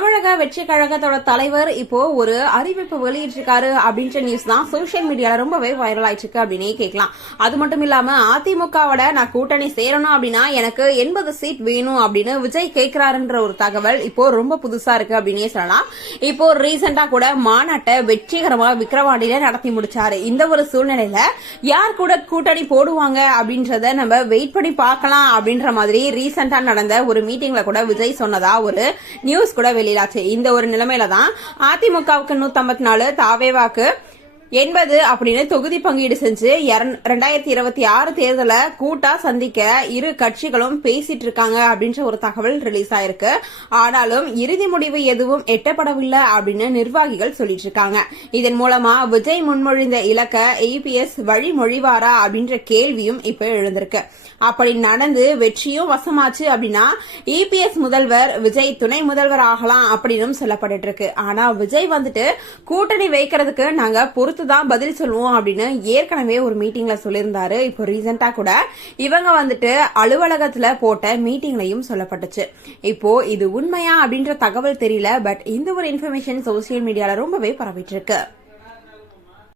தமிழக வெற்றி கழகத்தோட தலைவர் இப்போ ஒரு அறிவிப்பு வெளியிட்டிருக்காரு அப்படின்ற நியூஸ் தான் சோசியல் மீடியால ரொம்பவே வைரல் ஆயிட்டு இருக்கு அப்படின்னே கேட்கலாம். அது மட்டும் இல்லாம அதிமுகவோட நான் கூட்டணி சேரணும் அப்படின்னா எனக்கு எண்பது சீட் வேணும் அப்படின்னு விஜய் கேட்கிறாருன்ற ஒரு தகவல் இப்போ ரொம்ப புதுசா இருக்கு அப்படின்னே சொல்லலாம். இப்போ ரீசெண்டா கூட மாநாட்டை வெற்றிகரமா விக்கிரவாண்டியில நடத்தி முடிச்சாரு. இந்த ஒரு சூழ்நிலையில யார் கூட கூட்டணி போடுவாங்க அப்படின்றத நம்ம வெயிட் பண்ணி பார்க்கலாம் அப்படின்ற மாதிரி ரீசெண்டா நடந்த ஒரு மீட்டிங்ல கூட விஜய் சொன்னதா ஒரு நியூஸ் கூட வெளியிலாச்சு இந்த ஒரு நிலைமையில தான் அதிமுகவுக்கு நூத்தி ஐம்பத்தி நாலு தாவேவாக்கு எண்பது அப்படின்னு தொகுதி பங்கீடு செஞ்சு ரெண்டாயிரத்தி இருபத்தி ஆறு தேர்தலை கூட்டா சந்திக்க இரு கட்சிகளும் பேசிட்டு இருக்காங்க அப்படின்ற ஒரு தகவல் ரிலீஸ் ஆயிருக்கு. ஆனாலும் இறுதி முடிவு எதுவும் எட்டப்படவில்லை அப்படின்னு நிர்வாகிகள் சொல்லிட்டு இருக்காங்க. இதன் மூலமா விஜய் முன்மொழிந்த இலக்க ஏபிஎஸ் வழிமொழிவாரா அப்படின்ற கேள்வியும் இப்ப எழுந்திருக்கு. அப்படி நடந்து வெற்றியும் வசமாச்சு அப்படின்னா இபிஎஸ் முதல்வர் விஜய் துணை முதல்வர் ஆகலாம் அப்படின்னு சொல்லப்பட்டு இருக்கு. ஆனா விஜய் வந்துட்டு கூட்டணி வைக்கிறதுக்கு நாங்க பொறுத்து தான் பதில் சொல்லுவோம் அப்படின்னு ஏற்கனவே ஒரு மீட்டிங்ல சொல்லியிருந்தாரு. இப்போ ரீசெண்டா கூட இவங்க வந்துட்டு அலுவலகத்துல போட்ட மீட்டிங்லையும் சொல்லப்பட்டுச்சு. இப்போ இது உண்மையா அப்படின்ற தகவல் தெரியல பட் இந்த ஒரு இன்ஃபர்மேஷன் சோசியல் மீடியால ரொம்பவே பரவிட்டு இருக்கு.